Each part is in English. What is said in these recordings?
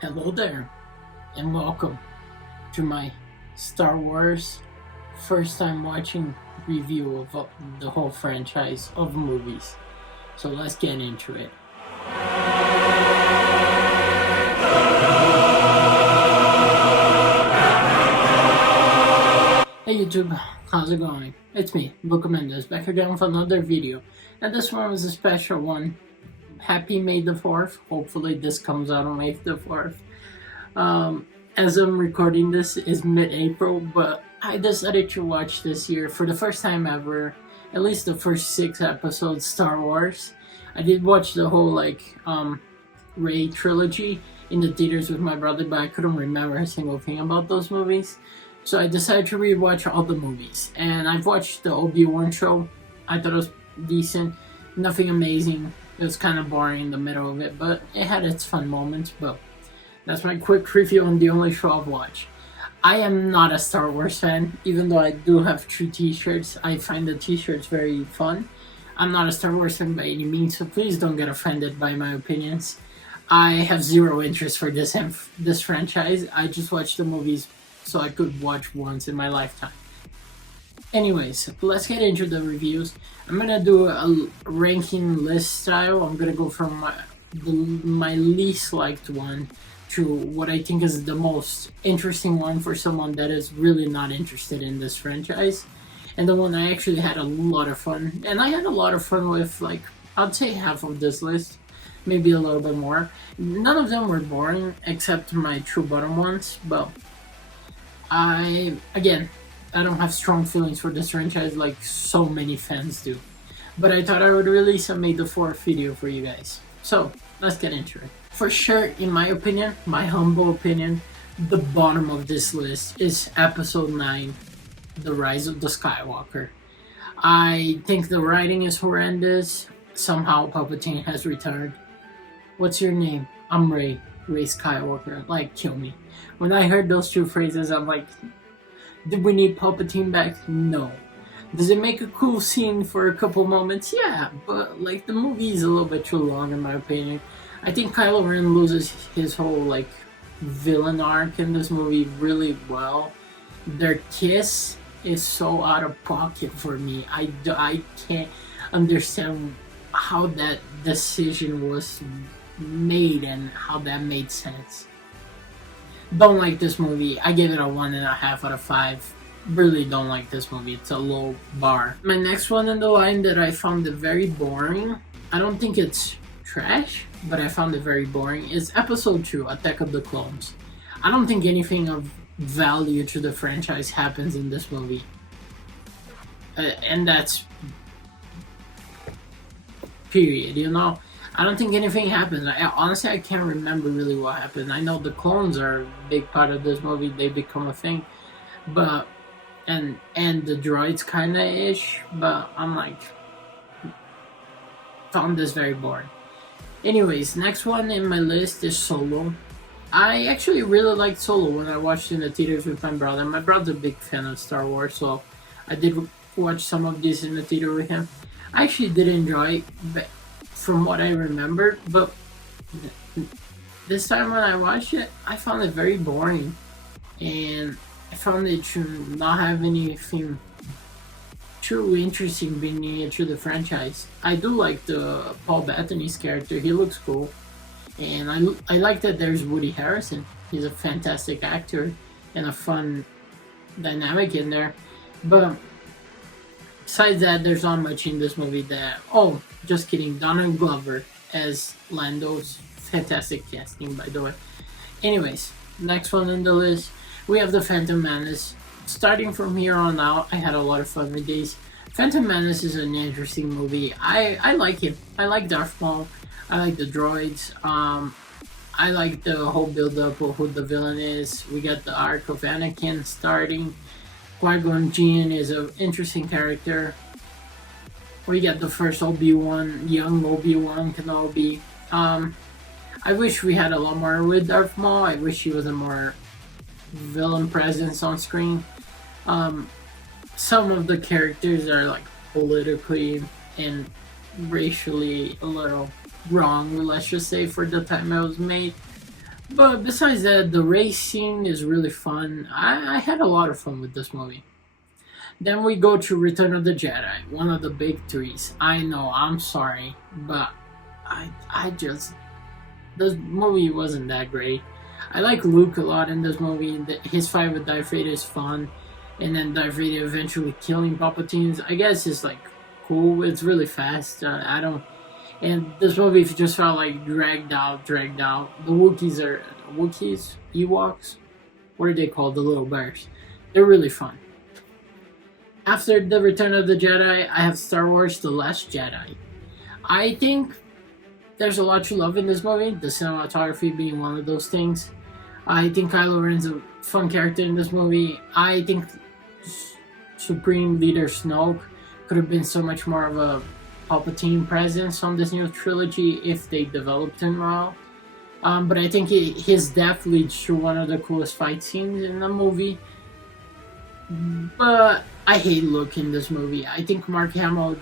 Hello there, and welcome to my Star Wars first time watching review of the whole franchise of movies. So let's get into it. Hey YouTube, how's it going? It's me, Luca Mendez, back again with another video. And this one was a special one. Happy May the 4th. Hopefully this comes out on May the 4th. As I'm recording this is mid-April, but I decided to watch this year for the first time ever, at least the first 6 episodes, Star Wars. I did watch the whole Rey trilogy in the theaters with my brother, but I couldn't remember a single thing about those movies. So I decided to rewatch all the movies, and I've watched the Obi-Wan show. I thought it was decent, nothing amazing. It was kind of boring in the middle of it, but it had its fun moments. But that's my quick review on the only show I've watched. I am not a Star Wars fan, even though I do have 2 t-shirts. I find the t-shirts very fun. I'm not a Star Wars fan by any means, so please don't get offended by my opinions. I have zero interest for this franchise. I just watch the movies so I could watch once in my lifetime. Anyways, let's get into the reviews. I'm gonna do a ranking list style. I'm gonna go from my least liked one to what I think is the most interesting one for someone that is really not interested in this franchise, and the one I actually had a lot of fun. And I had a lot of fun with, like, I'd say half of this list, maybe a little bit more. None of them were boring except my 2 bottom ones, but I don't have strong feelings for this franchise like so many fans do. But I thought I would release a May the 4th video for you guys. So, let's get into it. For sure, in my opinion, my humble opinion, the bottom of this list is Episode 9, The Rise of the Skywalker. I think the writing is horrendous. Somehow Palpatine has returned. What's your name? I'm Rey Skywalker. Like, kill me. When I heard those 2 phrases, I'm like, did we need Palpatine back? No. Does it make a cool scene for a couple moments? Yeah, but like the movie is a little bit too long in my opinion. I think Kylo Ren loses his whole like villain arc in this movie really well. Their kiss is so out of pocket for me. I can't understand how that decision was made and how that made sense. Don't like this movie. I give it a 1.5 out of 5. Really don't like this movie. It's a low bar. My next one in the line that I found it very boring. I don't think it's trash, but I found it very boring. Is Episode 2, Attack of the Clones. I don't think anything of value to the franchise happens in this movie. And that's period, you know? I don't think anything happens. Honestly, I can't remember really what happened. I know the clones are a big part of this movie. They become a thing. But, and the droids kinda ish. But I'm like, found this very boring. Anyways, next one in my list is Solo. I actually really liked Solo when I watched it in the theaters with my brother. My brother's a big fan of Star Wars, so I did watch some of these in the theater with him. I actually did enjoy it, but from what I remember, but this time when I watched it, I found it very boring, and I found it to not have anything too interesting being near to the franchise. I do like the Paul Bettany's character; he looks cool, and I like that there's Woody Harrelson. He's a fantastic actor and a fun dynamic in there, but besides that, there's not much in this movie that... Oh, just kidding. Donald Glover as Lando's fantastic casting, by the way. Anyways, next one on the list, we have The Phantom Menace. Starting from here on out, I had a lot of fun with these. Phantom Menace is an interesting movie. I like it. I like Darth Maul. I like the droids. I like the whole build-up of who the villain is. We got the arc of Anakin starting. Qui-Gon Jinn is an interesting character. We got the first Obi-Wan, young Obi-Wan Kenobi. I wish we had a lot more with Darth Maul. I wish he was a more villain presence on screen. Some of the characters are like politically and racially a little wrong, let's just say, for the time it was made. But besides that, the race scene is really fun. I had a lot of fun with this movie. Then we go to Return of the Jedi, one of the big threes. I know, I'm sorry, but I just this movie wasn't that great. I like Luke a lot in this movie. His fight with Darth Vader is fun, and then Darth Vader eventually killing Palpatine. I guess is like cool. It's really fast. I don't. And this movie just felt like dragged out, dragged out. The Wookiees, Ewoks. What are they called? The little bears. They're really fun. After the Return of the Jedi, I have Star Wars: The Last Jedi. I think there's a lot to love in this movie. The cinematography being one of those things. I think Kylo Ren's a fun character in this movie. I think Supreme Leader Snoke could have been so much more of a Palpatine presence on this new trilogy if they developed him well. But I think his death leads to one of the coolest fight scenes in the movie. But I hate Luke in this movie. I think Mark Hamill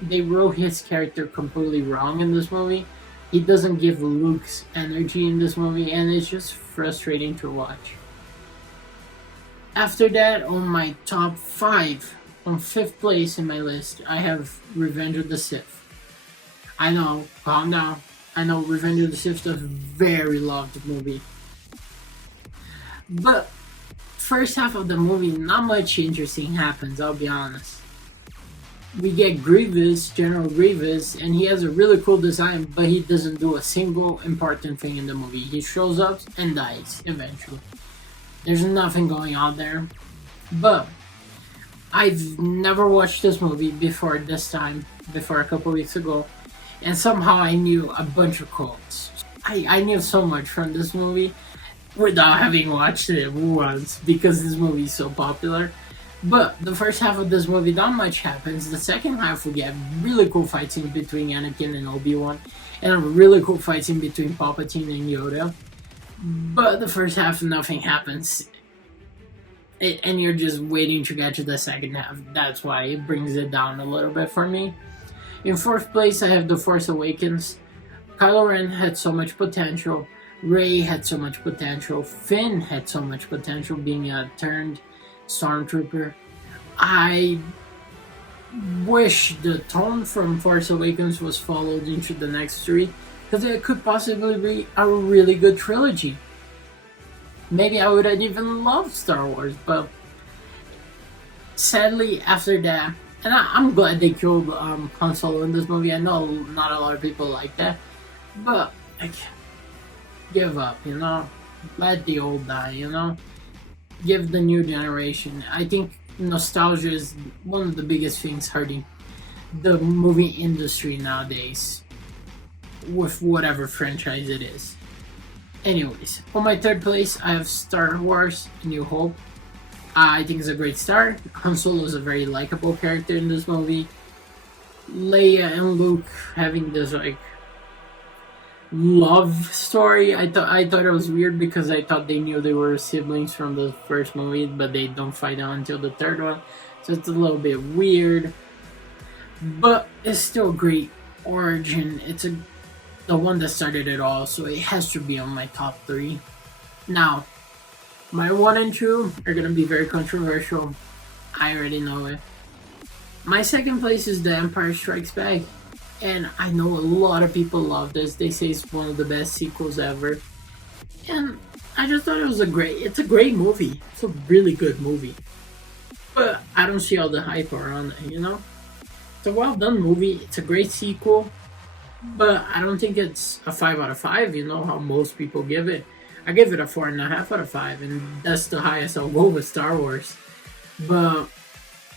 they wrote his character completely wrong in this movie. He doesn't give Luke's energy in this movie, and it's just frustrating to watch. After that, on my top 5, on 5th place in my list, I have Revenge of the Sith. I know, calm down. I know Revenge of the Sith is a very loved movie. But first half of the movie, not much interesting happens, I'll be honest. We get Grievous, General Grievous, and he has a really cool design, but he doesn't do a single important thing in the movie. He shows up and dies eventually. There's nothing going on there. But I've never watched this movie before a couple weeks ago, and somehow I knew a bunch of quotes. I knew so much from this movie without having watched it once because this movie is so popular. But the first half of this movie, not much happens. The second half, we get really cool fight scene between Anakin and Obi-Wan, and a really cool fight scene between Palpatine and Yoda. But the first half, nothing happens. And you're just waiting to get to the second half. That's why it brings it down a little bit for me. In 4th place, I have The Force Awakens. Kylo Ren had so much potential. Rey had so much potential. Finn had so much potential being a turned Stormtrooper. I wish the tone from Force Awakens was followed into the next 3, because it could possibly be a really good trilogy. Maybe I would have even loved Star Wars, but sadly after that, and I'm glad they killed Han Solo in this movie. I know not a lot of people like that, but give up, let the old die, give the new generation. I think nostalgia is one of the biggest things hurting the movie industry nowadays with whatever franchise it is. Anyways, on my 3rd place, I have Star Wars: New Hope. I think it's a great start. Han Solo is a very likable character in this movie. Leia and Luke having this love story. I thought it was weird because I thought they knew they were siblings from the first movie, but they don't fight out until the 3rd one. So it's a little bit weird, but it's still a great origin. It's the one that started it all, so it has to be on my top 3. Now, my 1 and 2 are gonna be very controversial. I already know it. My 2nd place is The Empire Strikes Back, and I know a lot of people love this. They say it's one of the best sequels ever, and I just thought it's a great movie. It's a really good movie, but I don't see all the hype around it. It's a well done movie. It's a great sequel, but I don't think it's a 5 out of 5. How most people give it. I give it a 4.5 out of 5, and that's the highest I'll go with Star Wars. But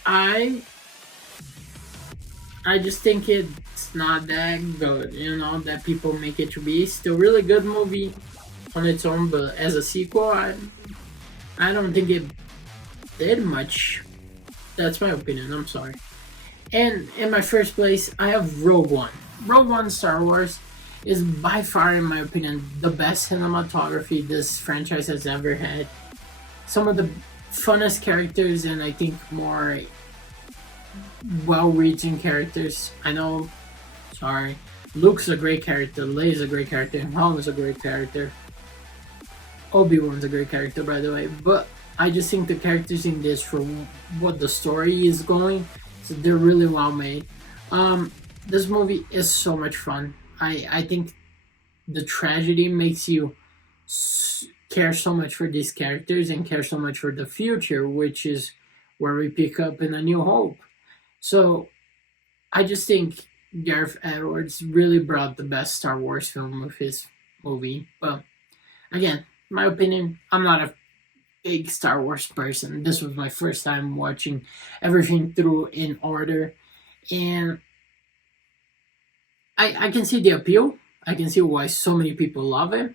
I just think it's not that good, that people make it to be. It's still a really good movie on its own, but as a sequel, I don't think it did much. That's my opinion, I'm sorry. And in my 1st place, I have Rogue One. Rogue One Star Wars is by far, in my opinion, the best cinematography this franchise has ever had. Some of the funnest characters, and I think more well-reaching characters. I know, sorry, Luke's a great character, Leia's a great character, and Han is a great character. Obi-Wan's a great character, by the way, but I just think the characters in this, for what the story is going, so they're really well made. This movie is so much fun. I think the tragedy makes you care so much for these characters and care so much for the future, which is where we pick up in A New Hope. So I just think Gareth Edwards really brought the best Star Wars film with his movie. But again, my opinion, I'm not a big Star Wars person. This was my first time watching everything through in order, and I can see the appeal. I can see why so many people love it.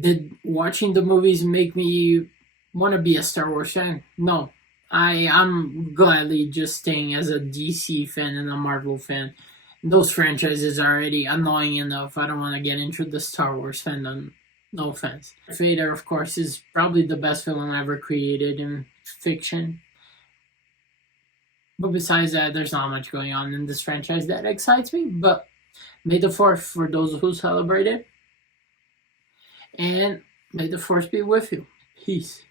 Did watching the movies make me want to be a Star Wars fan? No. I'm gladly just staying as a DC fan and a Marvel fan. Those franchises are already annoying enough. I don't want to get into the Star Wars fandom. No offense. Vader, of course, is probably the best villain ever created in fiction. But besides that, there's not much going on in this franchise that excites me. But May the 4th for those who celebrate it. And may the force be with you. Peace.